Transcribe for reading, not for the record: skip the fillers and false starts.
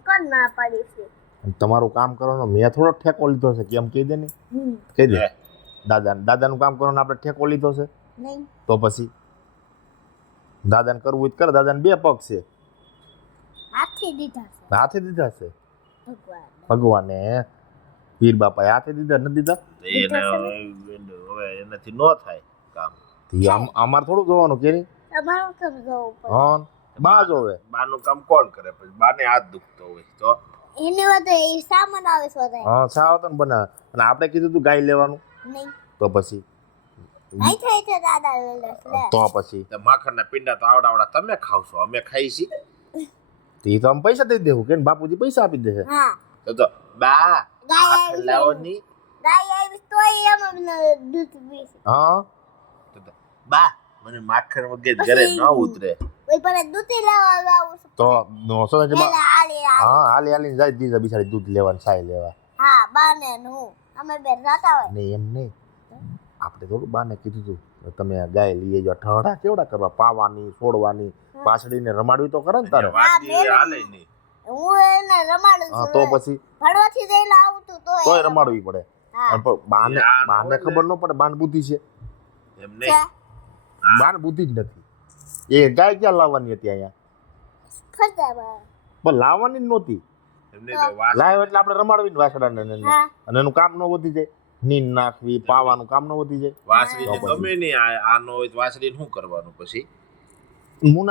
કોણ ના પાડી છે તમારું કામ કરવાનો મેં થોડો ઠેકો લીધો છે કેમ કહી દે ને કહી દે દાદાનું કામ કરવાનો આપણે ઠેકો લીધો છે નહીં તો પછી દાદાને કરવું હોય તો કરે દાદાને 2 પગ છે હાથે દીધા છે હાથે દીધા છે ભગવાન ભગવાને પીર બાપાએ હાથે દીધા નથી દીધા એને હવે એનાથી ન થાય કામ અમારે થોડું જોવાનું કે નહીં તમારું કેમ જવું પડે હા બા જોવે બાનું કામ કોણ કરે પછી બાને હાથ દુખતો હોય તો એની વાત એ સામાન આવે છે વધારે હા સાવતન બનાવે અને આપણે કીધું તું ગાય લેવાનું નહીં તો પછી નહીં થાય છે દાદા લે તો પછી તે માખણના પિંડા તો આવડા તમે ખાવશો અમે ખાઈ છી એ તો આમ પૈસા દઈ દેવું કે બાપુજી પૈસા આપી દે છે હા તો બા ગાય માખણ લાવવાની ગાય આવી તોય એમ દૂધ પીશે હા બા મને માખણ વગર ઘરે ન ઉતરે કોઈ પણ દૂધ લેવા આવું તો નો પેલા હાલી હા હાલી જાય દીધા બિચારી દૂધ લેવાનું સાય લેવા હા બાને હું અમે બે જાતા હોય નહીં એમ નહીં આપણે થોડું બાને કીધું તું તમે આ ગાય લઈ જો ઠહડા કેવડા કરવા પાવાની છોડવાની પાછડીને રમાડવી તો કરે ને તારે વાતી હાલે નહીં હું એને રમાડું હા છું તો પછી ભણવાથી જઈને આવતું તોય રમાડવી પડે હા અને પણ બાને ખબર ન પડે બાને બુદ્ધિ છે એમ નહીં બાને બુદ્ધિ જ નથી એ ગાય ક્યાં લાવવાની હતી અહીંયા ખર્ચા પણ લાવવાની જ નહોતી એમ નહીં તો વાસ લાવ એટલે આપણે રમાડવી ને વાસડાને અને એનું કામ ન વધી જાય નીંદ નાખવી પાવાનું કામ ન વધી જાય વાસળીને ગમે નહીં આ નો હોય તો વાસળીને શું કરવાનું પછી મુના